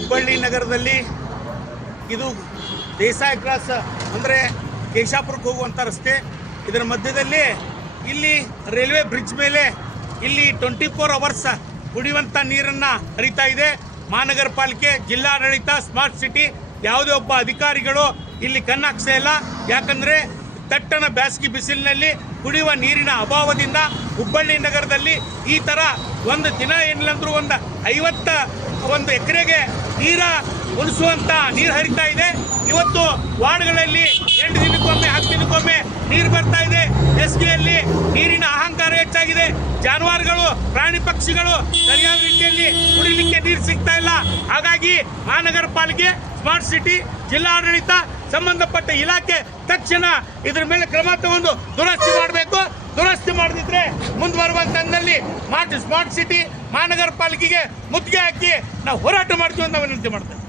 ಹುಬ್ಬಳ್ಳಿ ನಗರದಲ್ಲಿ ಇದು ದೇಸಾಯಿ ಕ್ರಾಸ್ ಅಂದರೆ ಕೇಶಾಪುರಕ್ಕೆ ಹೋಗುವಂಥ ರಸ್ತೆ. ಇದರ ಮಧ್ಯದಲ್ಲಿ ಇಲ್ಲಿ ರೈಲ್ವೆ ಬ್ರಿಡ್ಜ್ ಮೇಲೆ ಇಲ್ಲಿ 24 ಅವರ್ಸ್ ಕುಡಿಯುವಂಥ ನೀರನ್ನು ಹರಿತಾ ಇದೆ. ಮಹಾನಗರ ಪಾಲಿಕೆ, ಜಿಲ್ಲಾಡಳಿತ, ಸ್ಮಾರ್ಟ್ ಸಿಟಿ ಯಾವುದೇ ಒಬ್ಬ ಅಧಿಕಾರಿಗಳು ಇಲ್ಲಿ ಕಣ್ಣಾಕ್ಸೇ ಇಲ್ಲ. ಯಾಕಂದರೆ ದಟ್ಟನ ಬೇಸಿಗೆ ಬಿಸಿಲಿನಲ್ಲಿ ಕುಡಿಯುವ ನೀರಿನ ಅಭಾವದಿಂದ ಹುಬ್ಬಳ್ಳಿ ನಗರದಲ್ಲಿ ಈ ಥರ ಒಂದು ದಿನ ಏನಿಲ್ಲಂದ್ರೂ ಒಂದು 51 ಎಕರೆಗೆ ಉಳಿಸುವಂಥ ನೀರು ಹರಿತಾ ಇದೆ. ಇವತ್ತು ವಾರ್ಡ್ಗಳಲ್ಲಿ 8 ದಿನಕ್ಕೊಮ್ಮೆ 10 ದಿನಕ್ಕೊಮ್ಮೆ ನೀರು ಬರ್ತಾ ಇದೆ. ಬೇಸಿಗೆಯಲ್ಲಿ ನೀರಿನ ಅಹಂಕಾರ ಹೆಚ್ಚಾಗಿದೆ. ಜಾನುವಾರುಗಳು, ಪ್ರಾಣಿ ಪಕ್ಷಿಗಳು ಸರಿಯಾದ ರೀತಿಯಲ್ಲಿ ಕುಡಿಲಿಕ್ಕೆ ನೀರು ಸಿಗ್ತಾ ಇಲ್ಲ. ಹಾಗಾಗಿ ಮಹಾನಗರ ಪಾಲಿಕೆ, ಸ್ಮಾರ್ಟ್ ಸಿಟಿ, ಜಿಲ್ಲಾಡಳಿತ, ಸಂಬಂಧಪಟ್ಟ ಇಲಾಖೆ ತಕ್ಷಣ ಇದರ ಮೇಲೆ ಕ್ರಮ ತಗೊಂಡು ದುರಸ್ತಿ ಮಾಡಬೇಕು. ದುರಸ್ತಿ ಮಾಡದಿದ್ರೆ ಮುಂದುವರುವಂತಂದಲ್ಲಿ ಸ್ಮಾರ್ಟ್ ಸಿಟಿ, ಮಹಾನಗರ ಪಾಲಿಕೆಗೆ ಮುತ್ತಿಗೆ ಹಾಕಿ ನಾವು ಹೋರಾಟ ಮಾಡ್ತೀವಿ ಅಂತ ವಿನಂತಿ ಮಾಡ್ತೇವೆ.